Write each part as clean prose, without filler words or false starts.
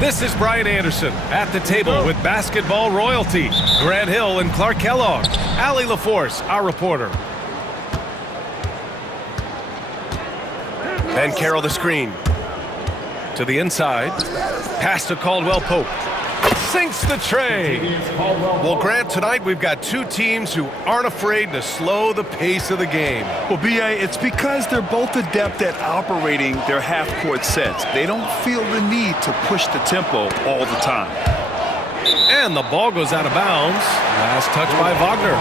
This is Brian Anderson at the table with basketball royalty. Grant Hill and Clark Kellogg. Allie LaForce, our reporter. Ben Carroll the screen. To the inside. Pass to Caldwell Pope. Sinks the tray. Well, Grant, tonight we've got two teams who aren't afraid to slow the pace of the game. Well, B.A., it's because they're both adept at operating their half-court sets. They don't feel the need to push the tempo all the time. And the ball goes out of bounds. Last touch by Wagner.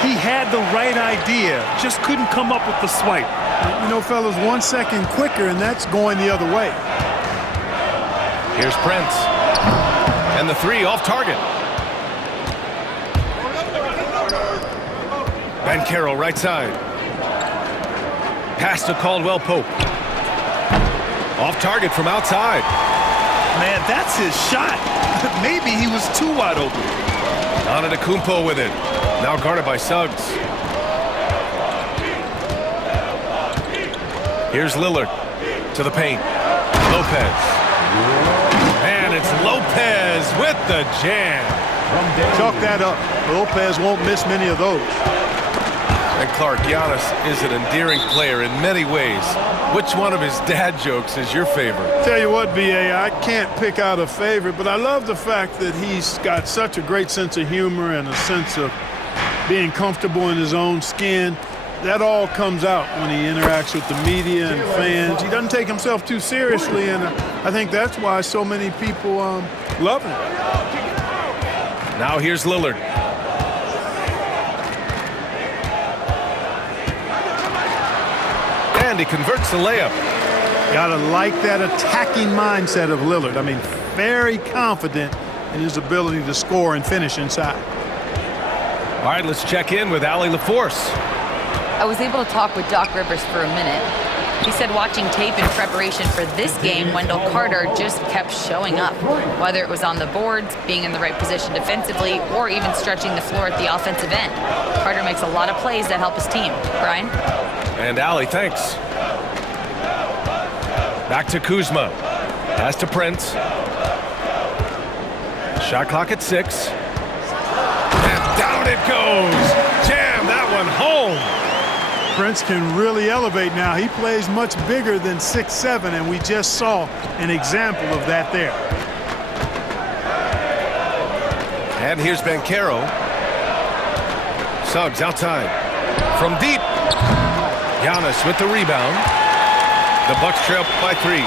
He had the right idea, just couldn't come up with the swipe. You know, fellas, 1 second quicker, and that's going the other way. Here's Prince. And the three off target. Ben Carroll right side. Pass to Caldwell Pope. Off target from outside. Man, that's his shot. Maybe he was too wide open. Antetokounmpo with it. Now guarded by Suggs. Here's Lillard to the paint. Lopez. And it's Lopez with the jam. Chalk that up. Lopez won't miss many of those. And Clark, Giannis is an endearing player in many ways. Which one of his dad jokes is your favorite? Tell you what, B.A., I can't pick out a favorite, but I love the fact that he's got such a great sense of humor and a sense of being comfortable in his own skin. That all comes out when he interacts with the media and fans. He doesn't take himself too seriously, and I think that's why so many people love him. Now here's Lillard. And he converts the layup. Gotta like that attacking mindset of Lillard. I mean, very confident in his ability to score and finish inside. All right, let's check in with Allie LaForce. I was able to talk with Doc Rivers for a minute. He said watching tape in preparation for this game, Wendell Carter just kept showing up. Whether it was on the boards, being in the right position defensively, or even stretching the floor at the offensive end. Carter makes a lot of plays that help his team. Brian? And Allie, thanks. Back to Kuzma. Pass to Prince. Shot clock at 6. And down it goes. Jam that one home. Prince can really elevate now. He plays much bigger than 6'7", and we just saw an example of that there. And here's Ben Carroll. Suggs outside. From deep. Giannis with the rebound. The Bucks trail by 3.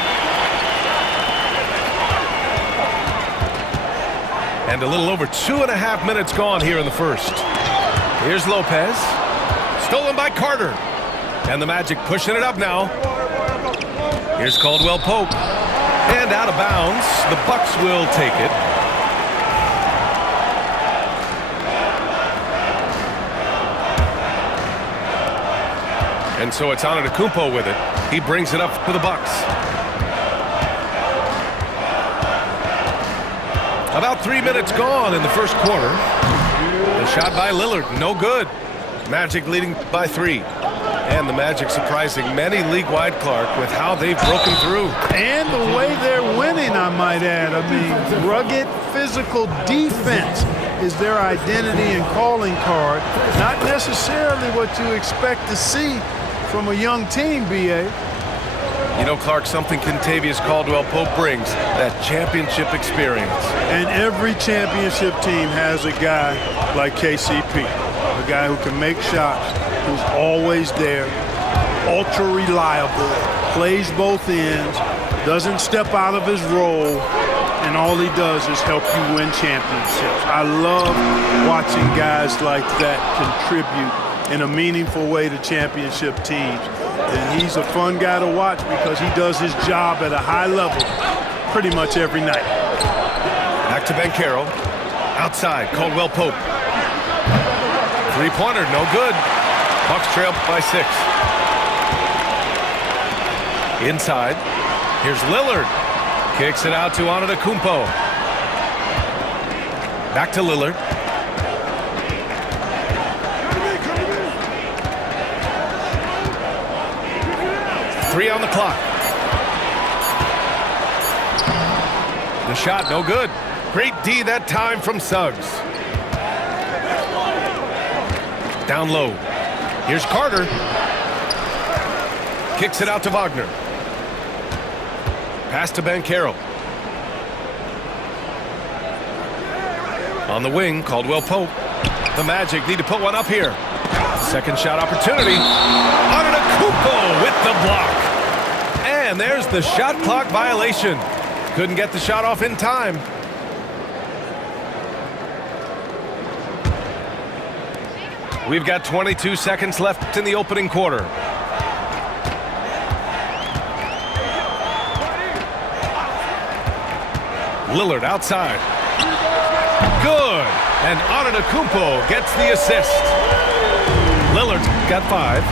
And a little over 2.5 minutes gone here in the first. Here's Lopez. Stolen by Carter. And the Magic pushing it up now. Here's Caldwell Pope. And out of bounds. The Bucks will take it. And so it's Antetokounmpo with it. He brings it up for the Bucks. About 3 minutes gone in the first quarter. The shot by Lillard, no good. Magic leading by 3. And the Magic surprising many league-wide, Clark, with how they've broken through. And the way they're winning, I might add. I mean, rugged physical defense is their identity and calling card. Not necessarily what you expect to see from a young team, B.A. You know, Clark, something Kentavious Caldwell-Pope brings, that championship experience. And every championship team has a guy like KCP, a guy who can make shots, who's always there, ultra reliable, plays both ends, doesn't step out of his role, and all he does is help you win championships. I love watching guys like that contribute in a meaningful way to championship teams. And he's a fun guy to watch because he does his job at a high level pretty much every night. Back to Ben Carroll. Outside, Caldwell Pope. Three-pointer, no good. Bucks trail by 6. Inside, here's Lillard. Kicks it out to Antetokounmpo. Back to Lillard. Three on the clock. The shot, no good. Great D that time from Suggs. Down low. Here's Carter. Kicks it out to Wagner. Pass to Banchero. On the wing, Caldwell Pope. The Magic need to put one up here. Second shot opportunity. Antetokounmpo with the block. And there's the shot clock violation. Couldn't get the shot off in time. We've got 22 seconds left in the opening quarter. Lillard outside. Good. And Antetokounmpo gets the assist. Lillard's got 5.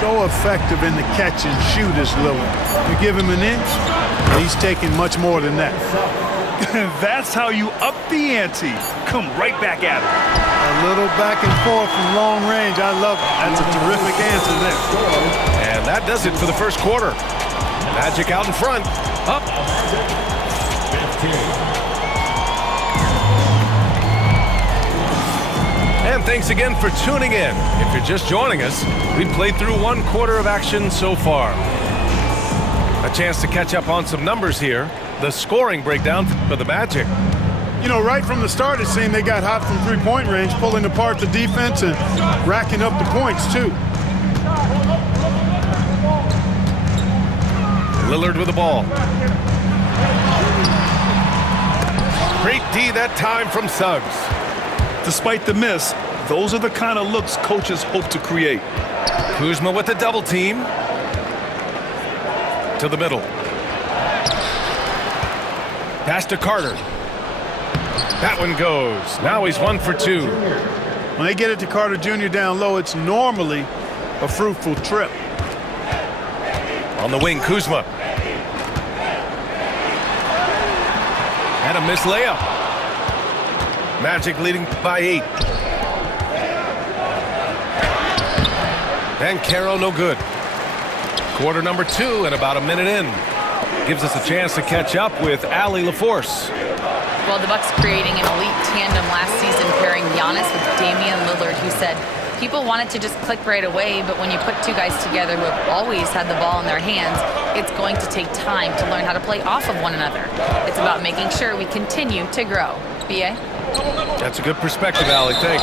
So effective in the catch and shoot is Lillard. You give him an inch, he's taking much more than that. That's how you up the ante. Come right back at him. A little back and forth from long range. I love it. That's a terrific answer there. And that does it for the first quarter. Magic out in front. Up. 15. And thanks again for tuning in. If you're just joining us, we've played through 1 quarter of action so far. A chance to catch up on some numbers here. The scoring breakdown for the Magic. You know, right from the start, it seemed they got hot from three-point range, pulling apart the defense and racking up the points, too. Lillard with the ball. Great D that time from Suggs. Despite the miss, those are the kind of looks coaches hope to create. Kuzma with the double team. To the middle. Pass to Carter. That one goes. Now he's 1 for 2. When they get it to Carter Jr. down low, it's normally a fruitful trip. On the wing, Kuzma. And a missed layup. Magic leading by 8. And Caro no good. Quarter number 2 and about a minute in. Gives us a chance to catch up with Allie LaForce. Well, the Bucks creating an elite tandem last season, pairing Giannis with Damian Lillard, who said people wanted to just click right away, but when you put 2 guys together who have always had the ball in their hands, it's going to take time to learn how to play off of one another. It's about making sure we continue to grow. B.A.? That's a good perspective, Allie. Thanks.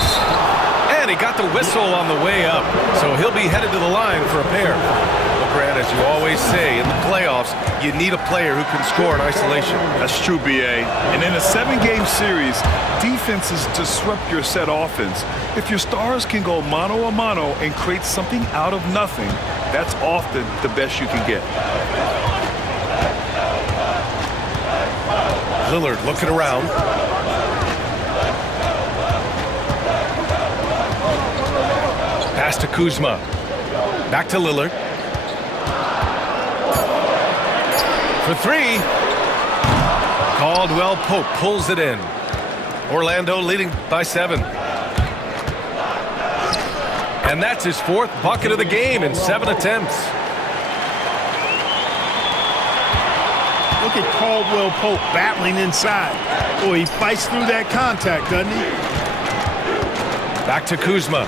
And he got the whistle on the way up, so he'll be headed to the line for a pair. Well, Grant, as you always say, in the playoffs, you need a player who can score in isolation. That's true, B.A. And in a 7-game series, defenses disrupt your set offense. If your stars can go mano-a-mano and create something out of nothing, that's often the best you can get. Lillard looking around. Pass to Kuzma. Back to Lillard. For 3. Caldwell Pope pulls it in. Orlando leading by 7. And that's his 4th bucket of the game in 7 attempts. Look at Caldwell Pope battling inside. Boy, he fights through that contact, doesn't he? Back to Kuzma.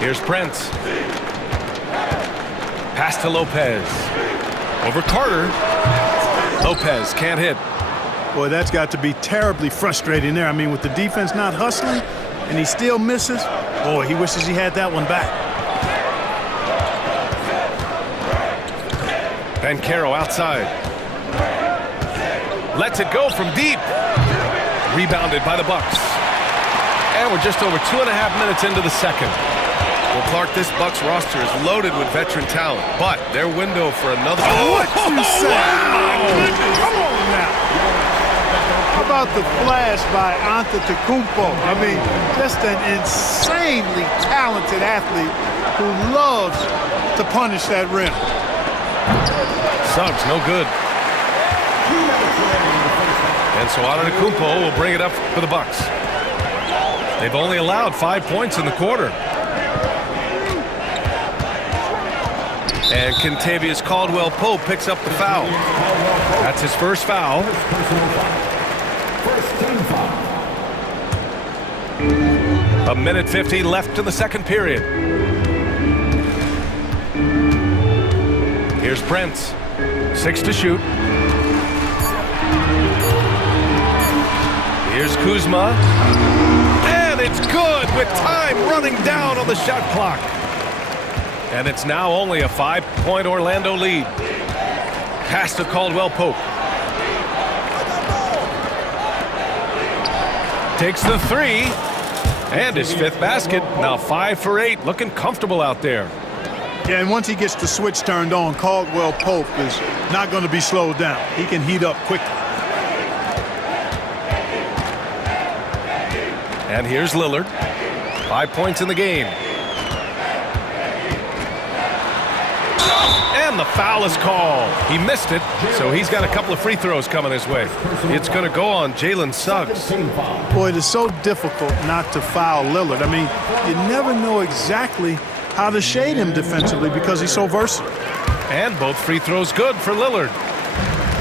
Here's Prince. Pass to Lopez. Over Carter. Lopez can't hit. Boy, that's got to be terribly frustrating there. I mean, with the defense not hustling and he still misses, boy, he wishes he had that one back. Banchero outside. Lets it go from deep. Rebounded by the Bucks. And we're just over 2.5 minutes into the second. Well, Clark, this Bucks roster is loaded with veteran talent, but their window for another... What you say? Wow. Come on now. How about the flash by Antetokounmpo? I mean, just an insanely talented athlete who loves to punish that rim. Suggs, no good. And so Antetokounmpo will bring it up for the Bucks. They've only allowed 5 points in the quarter. And Kentavious Caldwell-Pope picks up the foul. That's his first foul. A minute 50 left in the second period. Here's Brent. 6 to shoot. Here's Kuzma. And it's good with time running down on the shot clock. And it's now only a 5-point Orlando lead. Pass to Caldwell-Pope. Takes the three. And his 5th basket. Now 5 for 8. Looking comfortable out there. Yeah, and once he gets the switch turned on, Caldwell-Pope is not going to be slowed down. He can heat up quickly. And here's Lillard. 5 points in the game. And the foul is called. He missed it, so he's got a couple of free throws coming his way. It's going to go on Jalen Suggs. Boy, it is so difficult not to foul Lillard. I mean, you never know exactly how to shade him defensively because he's so versatile. And both free throws good for Lillard.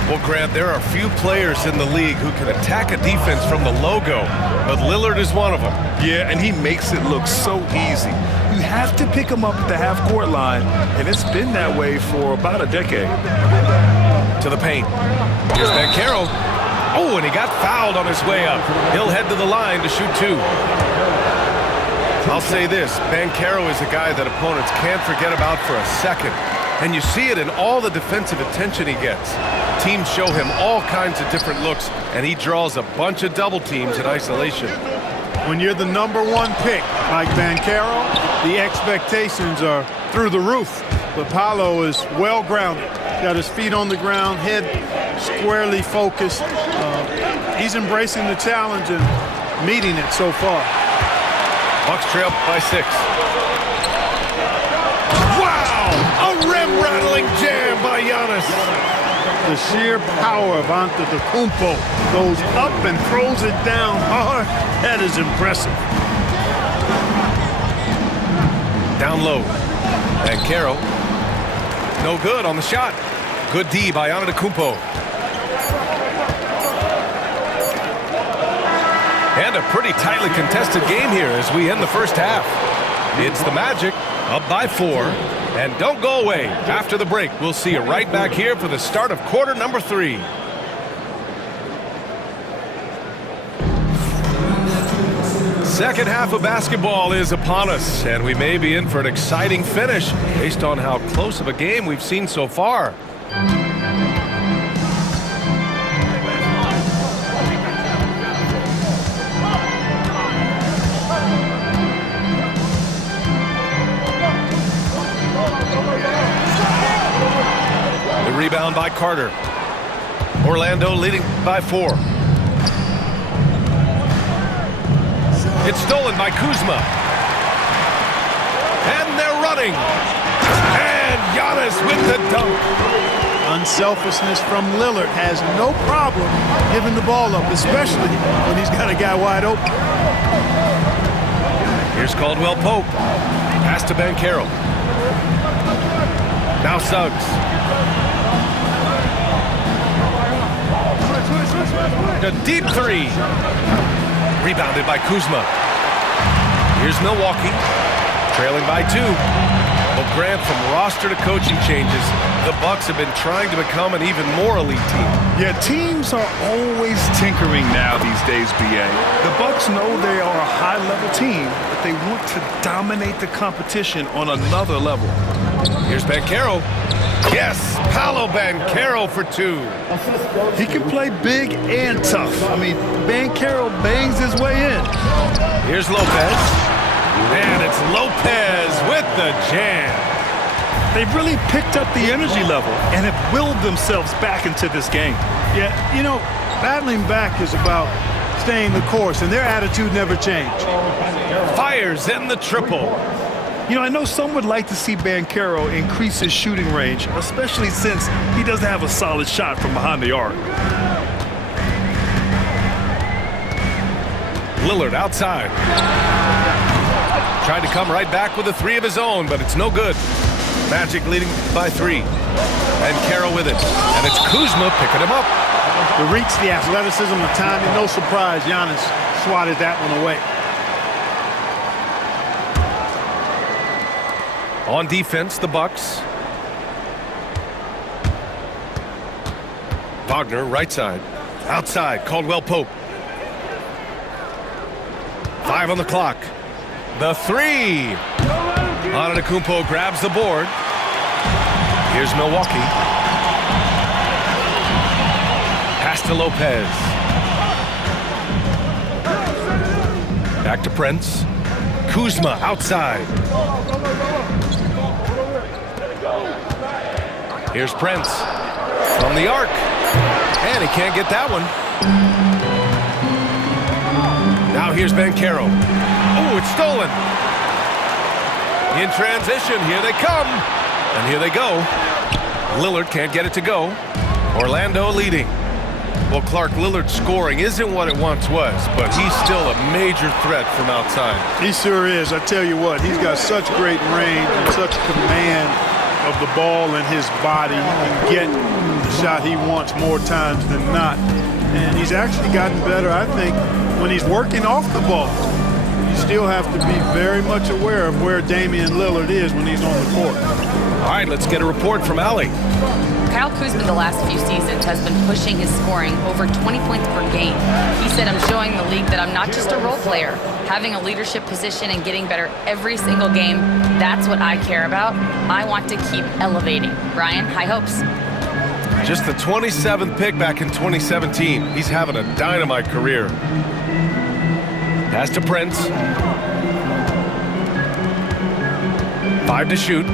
Well, Grant, there are few players in the league who can attack a defense from the logo, but Lillard is one of them. Yeah, and he makes it look so easy. You have to pick him up at the half-court line, and it's been that way for about a decade. To the paint. Here's Banchero. Oh, and he got fouled on his way up. He'll head to the line to shoot 2. I'll say this, Banchero is a guy that opponents can't forget about for a second. And you see it in all the defensive attention he gets. Teams show him all kinds of different looks, and he draws a bunch of double teams in isolation. When you're the #1 pick, like Banchero, the expectations are through the roof. But Paolo is well-grounded. Got his feet on the ground, head squarely focused. He's embracing the challenge and meeting it so far. Bucks trail by 6. A rim-rattling jam by Giannis. The sheer power of Antetokounmpo goes up and throws it down hard. That is impressive. Down low. Banchero. No good on the shot. Good D by Antetokounmpo. And a pretty tightly contested game here as we end the first half. It's the Magic up by 4. And don't go away. After the break, we'll see you right back here for the start of quarter number 3. Second half of basketball is upon us, and we may be in for an exciting finish based on how close of a game we've seen so far. Rebound by Carter. Orlando leading by 4. It's stolen by Kuzma. And they're running. And Giannis with the dunk. Unselfishness from Lillard has no problem giving the ball up, especially when he's got a guy wide open. Here's Caldwell-Pope. Pass to Banchero. Now Suggs. A deep 3. Rebounded by Kuzma. Here's Milwaukee. Trailing by 2. Well, Grant, from roster to coaching changes, the Bucks have been trying to become an even more elite team. Yeah, teams are always tinkering now these days, B.A. The Bucks know they are a high-level team, but they want to dominate the competition on another level. Here's Banchero. Yes, Paolo Banchero for 2. He can play big and tough. I mean, Banchero bangs his way in. Here's Lopez. And it's Lopez with the jam. They've really picked up the energy level and have willed themselves back into this game. Yeah, you know, battling back is about staying the course, and their attitude never changed. Fires in the triple. You know, I know some would like to see Banchero increase his shooting range, especially since he doesn't have a solid shot from behind the arc. Lillard outside. Tried to come right back with a 3 of his own, but it's no good. Magic leading by 3. And Carroll with it. And it's Kuzma picking him up. The reach, the athleticism, the timing, no surprise. Giannis swatted that one away. On defense, the Bucks. Wagner, right side. Outside, Caldwell Pope. 5 on the clock. The 3. Antetokounmpo grabs the board. Here's Milwaukee. Pass to Lopez. Back to Prince. Kuzma outside. Here's Prince from the arc. And he can't get that one. Now here's Banchero. Oh, it's stolen. In transition, here they come. And here they go. Lillard can't get it to go. Orlando leading. Well, Clark, Lillard's scoring isn't what it once was, but he's still a major threat from outside. He sure is. I tell you what, he's got such great range and such command of the ball in his body. He can get the shot he wants more times than not. And he's actually gotten better, I think, when he's working off the ball. You still have to be very much aware of where Damian Lillard is when he's on the court. All right, let's get a report from Allie. Kyle Kuzma the last few seasons has been pushing his scoring over 20 points per game. He said, I'm showing the league that I'm not just a role player. Having a leadership position and getting better every single game, that's what I care about. I want to keep elevating. Brian, high hopes. Just the 27th pick back in 2017. He's having a dynamite career. Pass to Prince. 5 to shoot.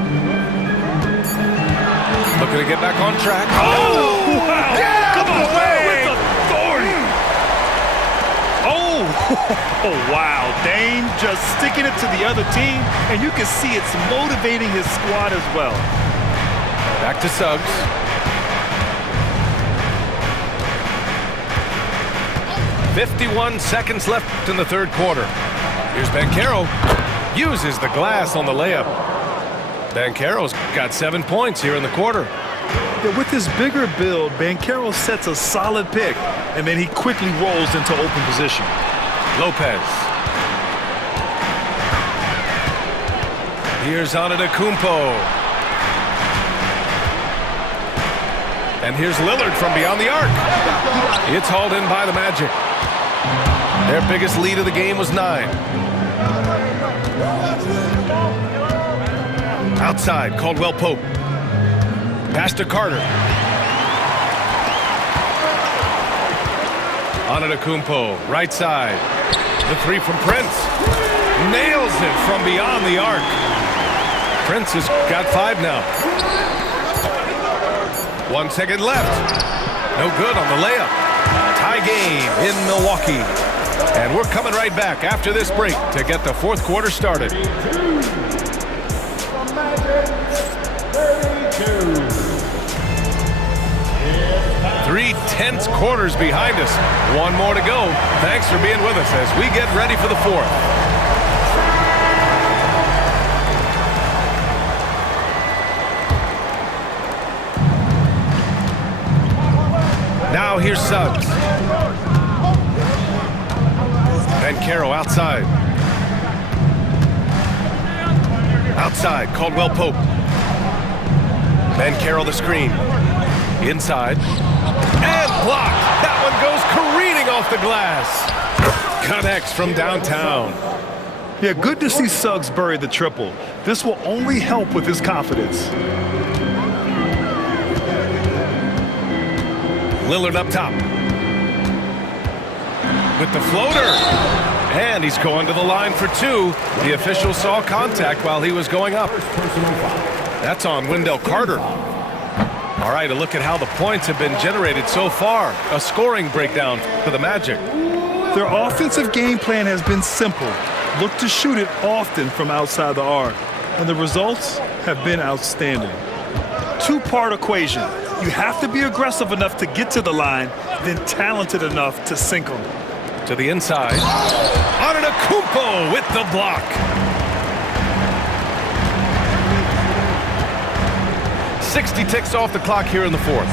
Looking to get back on track. Oh, wow. Yeah, Come on, away. with authority. Oh, wow. Dame just sticking it to the other team, and you can see it's motivating his squad as well. Back to Suggs. "51 seconds left in the third quarter. Here's Banchero. Uses the glass on the layup. Banchero's got 7 points here in the quarter. Yeah, with his bigger build, Banchero sets a solid pick, and then he quickly rolls into open position. Lopez. Here's Antetokounmpo. And here's Lillard from beyond the arc. It's hauled in by the Magic. Their biggest lead of the game was 9. Outside, Caldwell Pope. Pass to Carter. Antetokounmpo, right side. The 3 from Prince. Nails it from beyond the arc. Prince has got 5 now. 1 second left. No good on the layup. Tie game in Milwaukee. And we're coming right back after this break to get the fourth quarter started. 3 tense quarters behind us. 1 more to go. Thanks for being with us as we get ready for the fourth. Now here's Suggs. Banchero outside. Outside, Caldwell Pope. Banchero the screen. Inside. And blocked. That one goes careening off the glass. Connects from downtown. Yeah, good to see Suggs bury the triple. This will only help with his confidence. Lillard up top. With the floater. And he's going to the line for 2. The official saw contact while he was going up. That's on Wendell Carter. All right, a look at how the points have been generated so far. A scoring breakdown for the Magic. Their offensive game plan has been simple. Look to shoot it often from outside the arc. And the results have been outstanding. 2-part equation. You have to be aggressive enough to get to the line, then talented enough to sink them. To the inside. Antetokounmpo with the block. 60 ticks off the clock here in the fourth.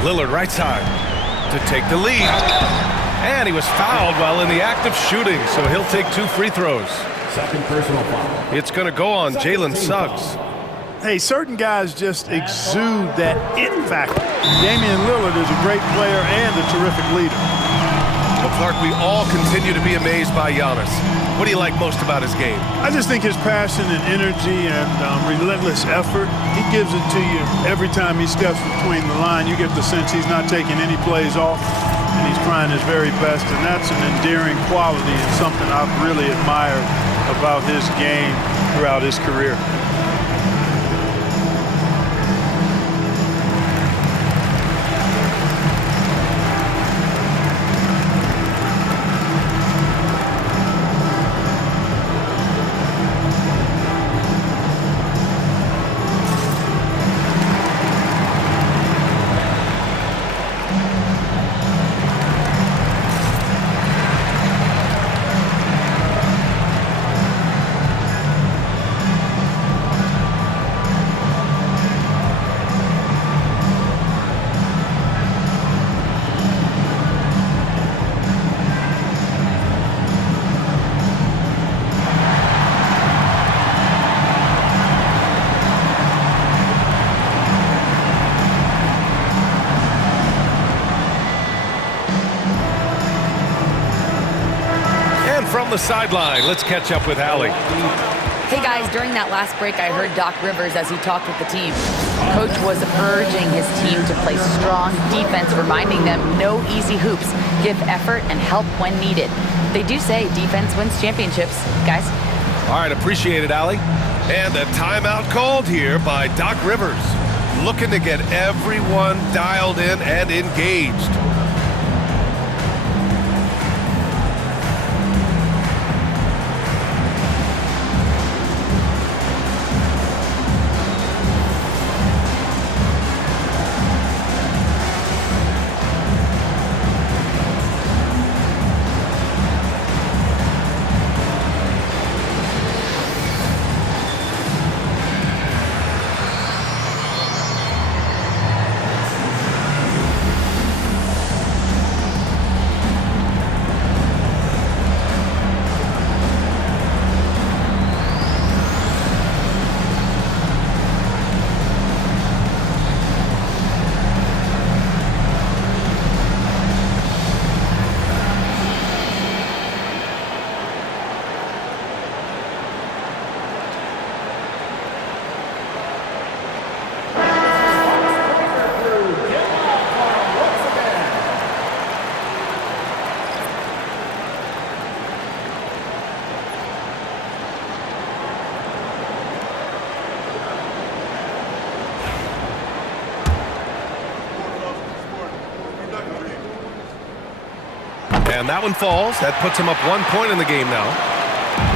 Lillard right side to take the lead. And he was fouled while in the act of shooting, so he'll take 2 free throws. Second personal foul. It's going to go on Jalen Suggs. Hey, certain guys just exude that it factor. Damian Lillard is a great player and a terrific leader. Well, Clark, we all continue to be amazed by Giannis. What do you like most about his game? I just think his passion and energy and relentless effort, he gives it to you every time he steps between the line. You get the sense he's not taking any plays off, and he's trying his very best, and that's an endearing quality and something I've really admired about his game throughout his career. From the sideline, let's catch up with Allie. Hey guys, during that last break, I heard Doc Rivers as he talked with the team. Coach was urging his team to play strong defense, reminding them no easy hoops, give effort and help when needed. They do say defense wins championships, guys. All right, appreciate it, Allie. And a timeout called here by Doc Rivers, looking to get everyone dialed in and engaged. And that one falls. That puts him up 1 point in the game now.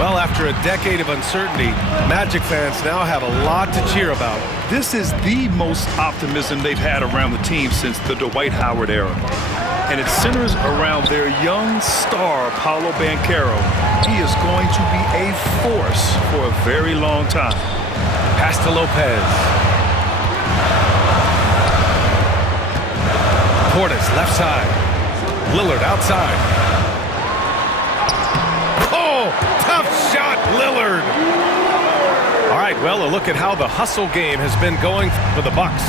Well, after a decade of uncertainty, Magic fans now have a lot to cheer about. This is the most optimism they've had around the team since the Dwight Howard era. And it centers around their young star, Paolo Banchero. He is going to be a force for a very long time. Pass to Lopez. Portis, left side. Lillard outside. Oh, tough shot, Lillard. All right, well, a look at how the hustle game has been going for the Bucks.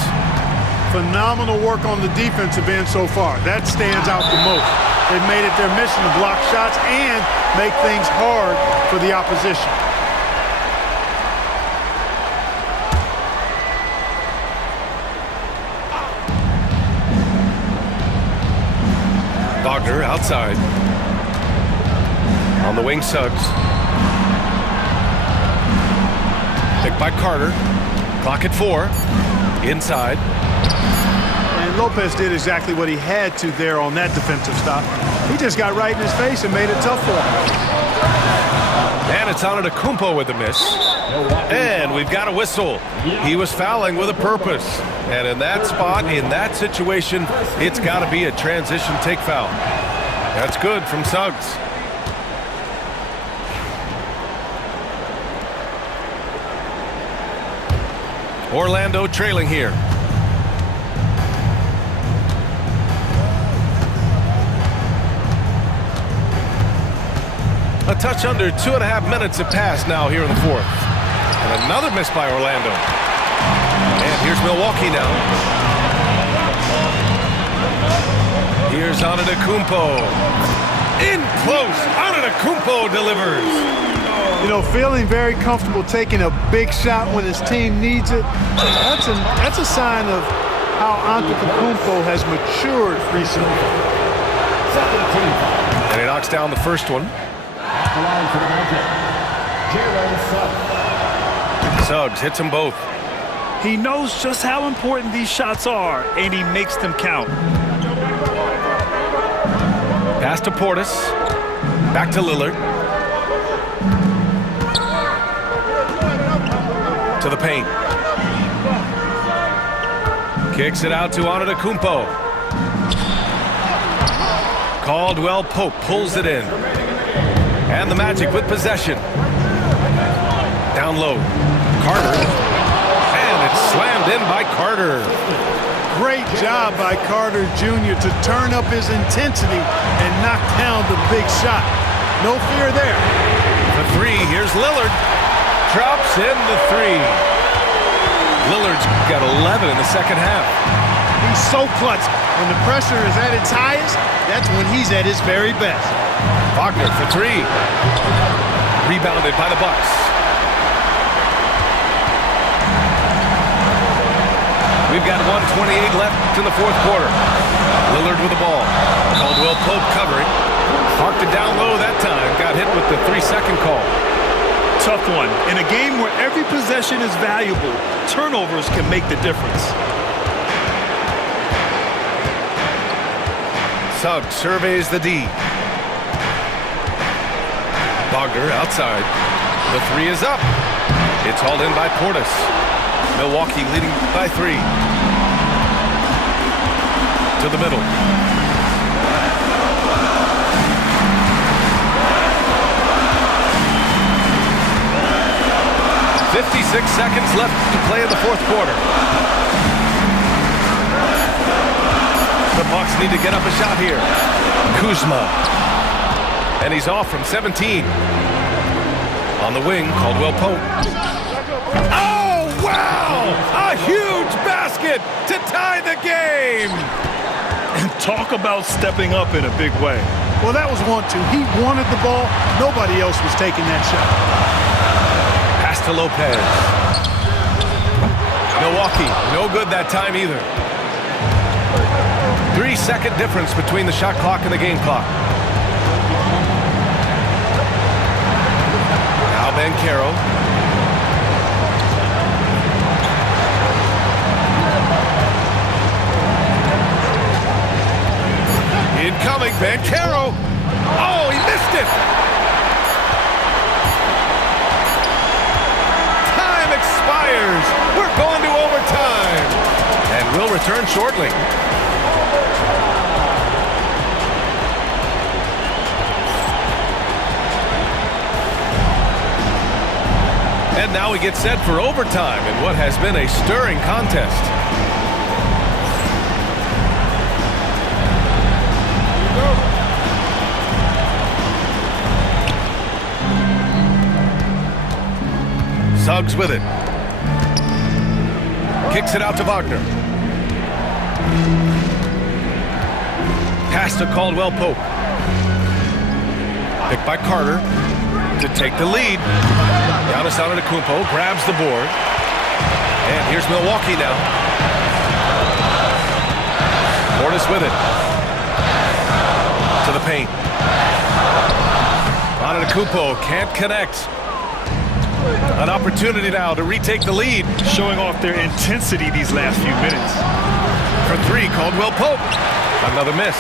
Phenomenal work on the defensive end so far. That stands out the most. They've made it their mission to block shots and make things hard for the opposition. Wagner outside. On the wing, Suggs. Picked by Carter. Clock at 4. Inside. And Lopez did exactly what he had to there on that defensive stop. He just got right in his face and made it tough for him. And it's Antetokounmpo with the miss. And we've got a whistle. He was fouling with a purpose. And in that spot, in that situation, it's got to be a transition take foul. That's good from Suggs. Orlando trailing here. A touch under 2.5 minutes have passed now here in the fourth. And another miss by Orlando. And here's Milwaukee now. Here's Antetokounmpo. In close. Antetokounmpo delivers. You know, feeling very comfortable taking a big shot when his team needs it. That's a sign of how Antetokounmpo has matured recently. And he knocks down the first one. The line for the Magic, Jalen Suggs. Suggs hits them both. He knows just how important these shots are, and he makes them count. Pass to Portis. Back to Lillard. To the paint. Kicks it out to Antetokounmpo. Caldwell Pope pulls it in. And the Magic with possession. Down low. Carter. And it's slammed in by Carter. Great job by Carter Jr. to turn up his intensity and knock down the big shot. No fear there. The three. Here's Lillard. Drops in the three. Lillard's got 11 in the second half. He's so clutch. When the pressure is at its highest, that's when he's at his very best. Wagner for three. Rebounded by the Bucks. We've got 1:28 left in the fourth quarter. Lillard with the ball. Caldwell Pope covering. Parked it down low that time. Got hit with the 3-second call. Tough one. In a game where every possession is valuable, turnovers can make the difference. Suggs surveys the D. Wagner outside. The three is up. It's hauled in by Portis. Milwaukee leading by 3. To the middle. "56 seconds left to play in the fourth quarter. The Bucks need to get up a shot here. Kuzma. And he's off from 17. On the wing, Caldwell Pope. Oh, wow! A huge basket to tie the game! And talk about stepping up in a big way. Well, that was 1-2. He wanted the ball. Nobody else was taking that shot. Pass to Lopez. Milwaukee, no good that time either. 3-second difference between the shot clock and the game clock. Now Banchero. Incoming, Banchero. Oh, he missed it. Time expires. We're going to overtime. And we'll return shortly. And now we get set for overtime in what has been a stirring contest. Suggs with it. Kicks it out to Wagner. Pass to Caldwell Pope. Picked by Carter to take the lead. Giannis Antetokounmpo grabs the board. And here's Milwaukee now. Portis with it. To the paint. Antetokounmpo can't connect. An opportunity now to retake the lead. Showing off their intensity these last few minutes. For 3, Caldwell Pope. Another miss.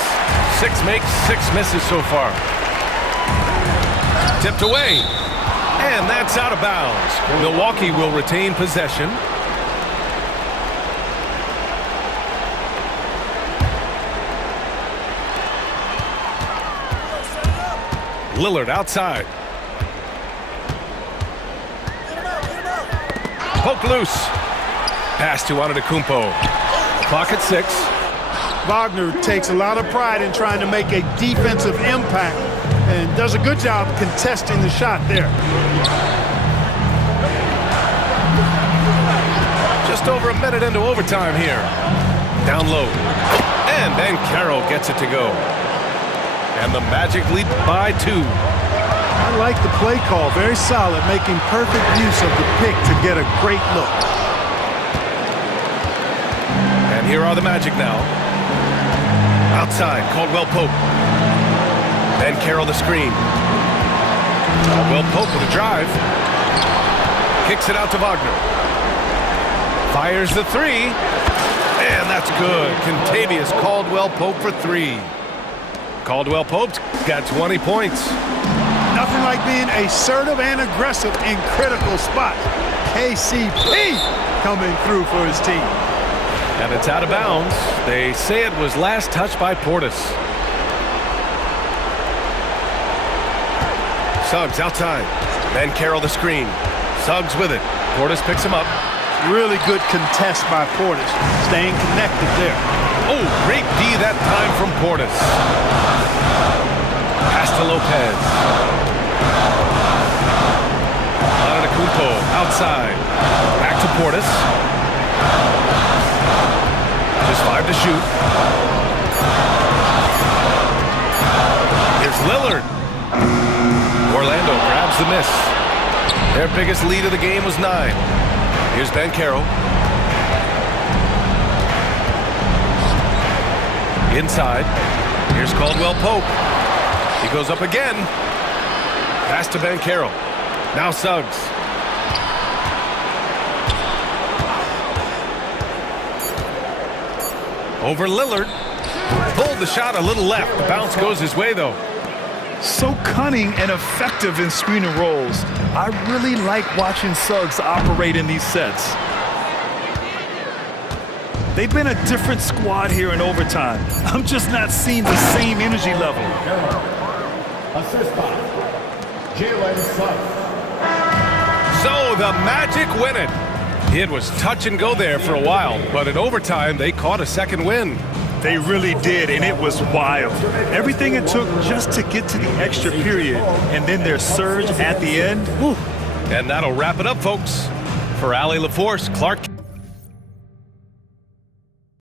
6 makes, 6 misses so far. Tipped away. And that's out of bounds. Milwaukee will retain possession. Lillard outside. Poke loose. Pass to Antetokounmpo. Clock at 6. Wagner takes a lot of pride in trying to make a defensive impact and does a good job contesting the shot there. Just over a minute into overtime here. Down low. And Banchero gets it to go. And the Magic lead by 2. I like the play call. Very solid, making perfect use of the pick to get a great look. And here are the Magic now. Outside, Caldwell Pope. Banchero the screen. Caldwell Pope with a drive. Kicks it out to Wagner. Fires the 3. And that's good. Contavious Caldwell Pope for 3. Caldwell Pope's got 20 points. Nothing like being assertive and aggressive in critical spots. KCP coming through for his team. And it's out of bounds. They say it was last touched by Portis. Suggs outside. Banchero the screen. Suggs with it. Portis picks him up. Really good contest by Portis. Staying connected there. Oh, great D that time from Portis. Pass to Lopez. Antetokounmpo outside. Back to Portis. Just 5 to shoot. Here's Lillard. Orlando grabs the miss. Their biggest lead of the game was 9. Here's Banchero. Inside. Here's Caldwell Pope. He goes up again. Pass to Banchero. Now Suggs. Over Lillard. Pulled the shot a little left. The bounce goes his way, though. So cunning and effective in screen and rolls. I really like watching Suggs operate in these sets. They've been a different squad here in overtime. I'm just not seeing the same energy level. Assist by Jalen Suggs. So the Magic win it. It was touch and go there for a while, but in overtime, they caught a second win. They really did, and it was wild. Everything it took just to get to the extra period, and then their surge at the end. Whew. And that'll wrap it up, folks. For Allie LaForce, Clark